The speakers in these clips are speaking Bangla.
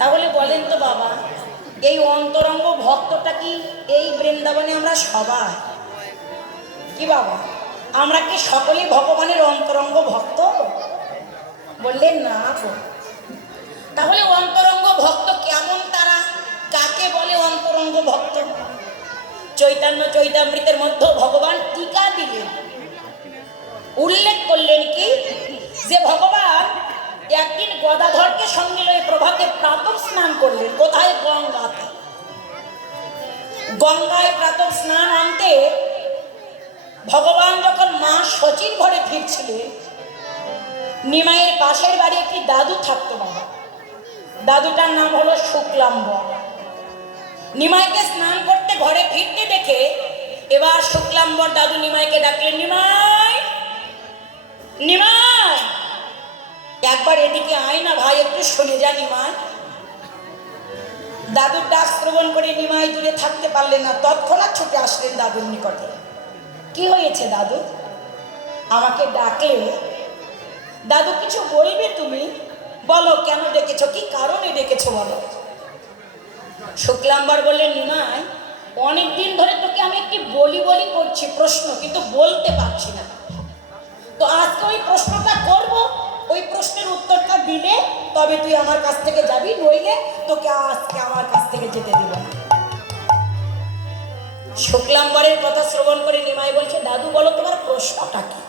তাহলে বলেন তো বাবা, এই অন্তরঙ্গ ভক্তটা কি এই বৃন্দাবনে আমরা সবাই? কি বাবা, আমরা কি সকলেই ভগবানের অন্তরঙ্গ ভক্ত? বললেন না। তাহলে অন্তরঙ্গ ভক্ত কেমন তারা? কাকে বলে অন্তরঙ্গ ভক্ত? চৈতন্য চৈতামৃতের মধ্যে ভগবান টিকা দিলেন, উল্লেখ করলেন কি যে ভগবান একদিন গদাধরকে সঙ্গে লয়ে প্রভাতে প্রাতঃ স্নান করলেন। কোথায়? গঙ্গাতে। গঙ্গায় প্রাতঃ স্নান আনতে ভগবান যখন মা শচীর ঘরে ফিরছিলেন, নিমাইয়ের পাশের বাড়ি একটি দাদু থাকতো বাবা। দাদুটার নাম হলো শুক্লাম্বর। নিমাইকে স্নান করতে ঘরে ফিরতে দেখে এবার শুক্লাম্বর দাদু নিমাইকে ডাকলেন, নিমাই, নিমাই, একবার এদিকে আয় না ভাই, একটু শুনে যা নিমাই। দাদুর ডাক শ্রবণ করে নিমাই দূরে থাকতে পারলেন না, তৎক্ষণাৎ ছুটে আসলেন দাদুর নিকটে। কি হয়েছে দাদু? আমাকে ডাকলে? দাদু কিছু বলবে তুমি? বলো, কেন ডেকেছো, কি কারণে ডেকেছো বলো। শুক্লাম্বর বললেন, নিমাই, অনেকদিন ধরে তোকে আমি একটি বলি বলি করছি প্রশ্ন, কিন্তু বলতে পারছি না। তো আজকে ওই প্রশ্নটা করব, ওই প্রশ্নের উত্তরটা দিলে তবে তুই আমার কাছ থেকে যাবি, নইলে তোকে আজকে আমার কাছ থেকে যেতে দিব না। শুক্লাম্বরের কথা শ্রবণ করে নিমাই বলছে, দাদু বলো তোমার প্রশ্নটা কি?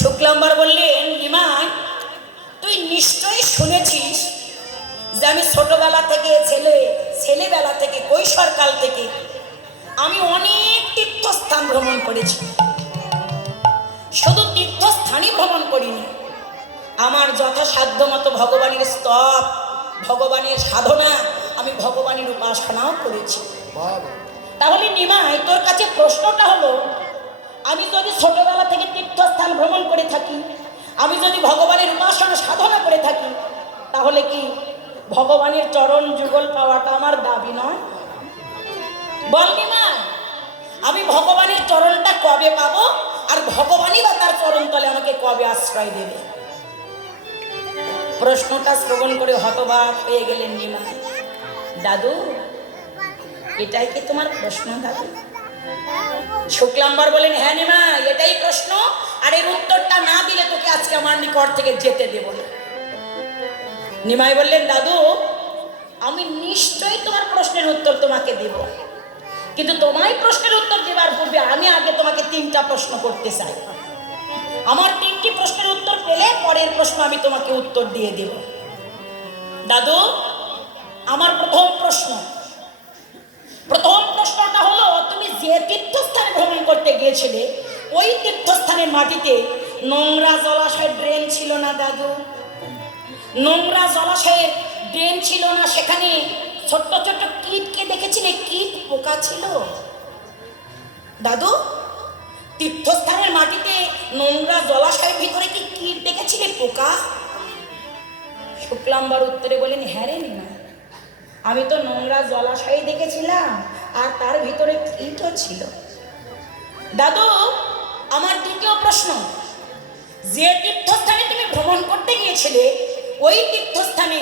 শুক্লাম্বর বললেন, নিমাই, তুই নিশ্চয়ই শুনেছিস যে আমি ছোটবেলা থেকে ছেলেবেলা থেকে কৈশোরকাল থেকে আমি অনেক তীর্থস্থান ভ্রমণ করেছি। শুধু তীর্থস্থানই ভ্রমণ করিনি, আমার যথাসাধ্য মতো ভগবানের স্তব, ভগবানের সাধনা, আমি ভগবানের উপাসনাও করেছি। তাহলে নিমাই, তোর কাছে প্রশ্নটা হলো, আমি যদি ছোটবেলা থেকে তীর্থস্থান ভ্রমণ করে থাকি, আমি যদি ভগবানের উপাসনা সাধনা করে থাকি, তাহলে কি ভগবানের চরণ যুগল পাওয়াটা আমার দাবি নয়? বল নিমাই, আমি ভগবানের চরণটা কবে পাবো, আর ভগবানই বা তার চরণ তলে আমাকে কবে আশ্রয় দেবে? প্রশ্নটা শ্রবণ করে হতবাক হয়ে গেলেন নিমাই। দাদু, এটাই কি তোমার প্রশ্ন দাদু? শুক্লাম্বর বলেন, হ্যাঁ নিমাই, এটাই প্রশ্ন, আর এর উত্তরটা না দিলে তোকে আজকে আমার নিকট থেকে যেতে দেব না। নিমাই বললেন, দাদু, আমি নিশ্চয়ই তোমার প্রশ্নের উত্তর তোমাকে দেব, কিন্তু তোমায় প্রশ্নের উত্তর দেওয়ার পূর্বে আমি আগে তোমাকে 3টা প্রশ্ন করতে চাই। আমার 3টি প্রশ্নের উত্তর পেলে পরের প্রশ্ন আমি তোমাকে উত্তর দিয়ে দেব। দাদু, আমার প্রথম প্রশ্নটা হলো, তুমি যে তীর্থস্থানে ভ্রমণ করতে গিয়েছিলে, ওই তীর্থস্থানের মাটিতে নোংরা জলাশয়ের ড্রেন ছিল না দাদু? নোংরা জলাশয়ের ড্রেন ছিল না, সেখানে ছোট্ট ছোট্ট কীটকে দেখেছিলে, কীট পোকা ছিল দাদু? তীর্থস্থানের মাটিতে নোংরা জলাশয়ের ভিতরে কি কীট দেখেছিলে, পোকা? শুক্লাম্বর উত্তরে বলেন, হ্যাঁ রে নিমাই, আমি তো নোংরা জলাশয় দেখেছিলাম, আর তার ভিতরে কীটও ছিল। দাদু, আমার দ্বিতীয় প্রশ্ন, যে তীর্থস্থানে তুমি ভ্রমণ করতে গিয়েছিলে, ওই তীর্থস্থানে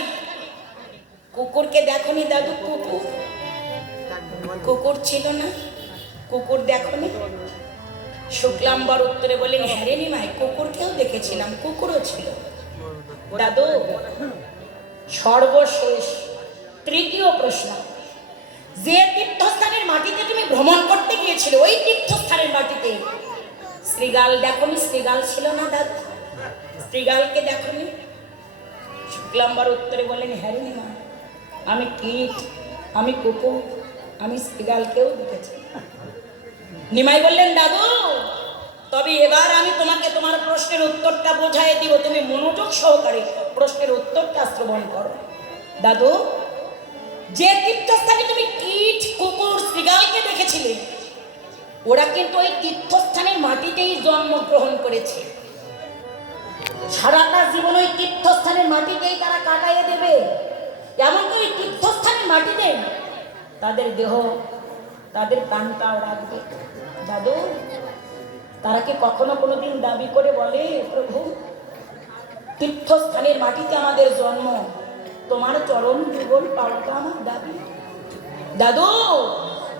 কুকুরকে দেখোনি দাদু? কুকুর ছিল না? কুকুর দেখোনি? শুক্লাম্বর উত্তরে বলেন, হ্যাঁ রে নিমাই, কুকুরকেও দেখেছিলাম, কুকুরও ছিল। দাদু, সর্বশেষ তৃতীয় প্রশ্ন, যে তীর্থস্থানের মাটিতে তুমি ভ্রমণ করতে গিয়েছিলে, ওই তীর্থস্থানের মাটিতে শ্রীগাল দেখোনি? শ্রীগাল ছিল না দাদু? শ্রীগালকে দেখোনি? শুক্লাম্বর উত্তরে বলেন, হ্যাঁ রে নিমাই, আমি কীট, আমি কুকুর, আমি শ্রীগালকেও দেখেছি। নিমাই বললেন, দাদু, তবে এবার আমি তোমাকে তোমার প্রশ্নের উত্তরটা বোঝাই দিব, তুমি মনোযোগ সহকারে প্রশ্নের উত্তরটা শ্রবণ করো। দাদু, যে তীর্থস্থানে তুমি কীট, কুকুর, শ্রীগালকে দেখেছিলে, ওরা কিন্তু ওই তীর্থস্থানের মাটিতেই জন্মগ্রহণ করেছে। সারাটা জীবন ওই তীর্থস্থানের মাটিতেই তারা কাটাইয়ে দেবে, এমনকি ওই তীর্থস্থানের মাটিতে তাদের দেহ, তাদের প্রাণটাও রাখবে। দাদু, তারা কি কখনো কোনোদিন দাবি করে বলে, প্রভু তীর্থস্থানের মাটিতে আমাদের জন্ম, তোমার চরণ যুগল পাওয়াটা আমার দাবি। দাদু,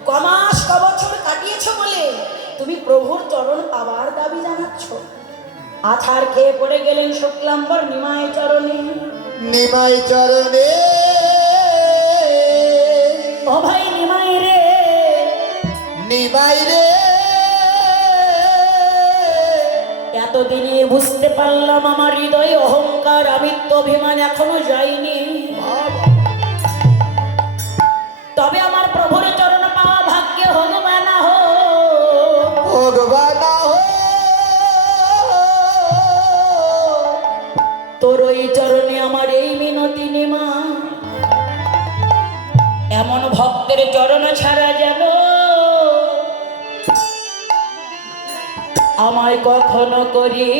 কমাস কবছর কাটিয়েছ বলে তুমি প্রভুর চরণ পাওয়ার দাবি জানাচ্ছ। আছাড় খেয়ে পড়ে গেলেন শুক্লাম্বর নিমাই চরণে। নিমাই চরণে ও ভাই নিমাই রে, নিমাই রে, এতদিনে বুঝতে পারলাম আমার হৃদয়ে অহংকার আমিত্ব অভিমান এখনো যায়নি। তবে আমার প্রভুর চরণ পাওয়া ভাগ্যে হোক বা না হোক, ভগবান তোর ওই চরণে আমার এই মিনতি নিমা। এমন ভক্তের চরণ ছাড়া যেন আমায় কখনো করি